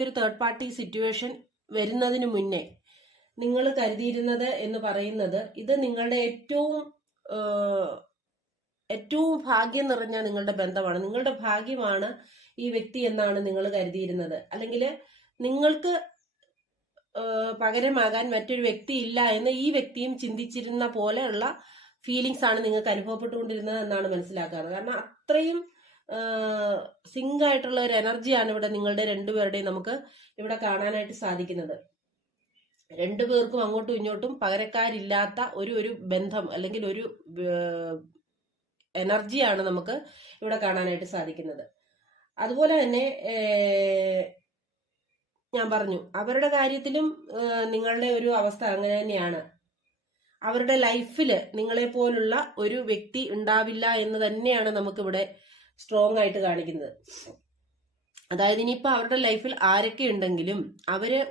ഒരു third party situation വരുന്നതിന് മുന്നേ നിങ്ങൾ കരുതിയിരുന്നത് എന്ന് പറയുന്നത് ഇത് നിങ്ങളുടെ ഏറ്റവും ഏറ്റവും ഭാഗ്യം നിറഞ്ഞ നിങ്ങളുടെ ബന്ധമാണ്. നിങ്ങളുടെ ഭാഗ്യമാണ് ഈ വ്യക്തി എന്നാണ് നിങ്ങൾ കരുതിയിരുന്നത്. അല്ലെങ്കിൽ നിങ്ങൾക്ക് പകരമാകാൻ മറ്റൊരു വ്യക്തി ഇല്ല എന്ന് ഈ വ്യക്തിയും ചിന്തിച്ചിരുന്ന പോലെയുള്ള ഫീലിങ്സ് ആണ് നിങ്ങൾക്ക് അനുഭവപ്പെട്ടുകൊണ്ടിരുന്നത് എന്നാണ് മനസ്സിലാക്കുന്നത് കാരണം അത്രയും സിങ്ക് ആയിട്ടുള്ള ഒരു എനർജിയാണ് ഇവിടെ നിങ്ങളുടെ രണ്ടുപേരുടെയും നമുക്ക് ഇവിടെ കാണാനായിട്ട് സാധിക്കുന്നത്. രണ്ടുപേർക്കും അങ്ങോട്ടും ഇങ്ങോട്ടും പകരക്കാരില്ലാത്ത ഒരു ഒരു ബന്ധം അല്ലെങ്കിൽ ഒരു എനർജിയാണ് നമുക്ക് ഇവിടെ കാണാനായിട്ട് സാധിക്കുന്നത്. അതുപോലെ തന്നെ ഞാൻ പറഞ്ഞു അവരുടെ കാര്യത്തിലും നിങ്ങളുടെ ഒരു അവസ്ഥ അങ്ങനെ തന്നെയാണ്. അവരുടെ ലൈഫിൽ നിങ്ങളെ പോലുള്ള ഒരു വ്യക്തി ഉണ്ടാവില്ല എന്ന് തന്നെയാണ് നമുക്കിവിടെ സ്ട്രോങ് ആയിട്ട് കാണിക്കുന്നത്. അതായത് ഇനിയിപ്പോൾ അവരുടെ ലൈഫിൽ ആരൊക്കെ ഉണ്ടെങ്കിലും അവർ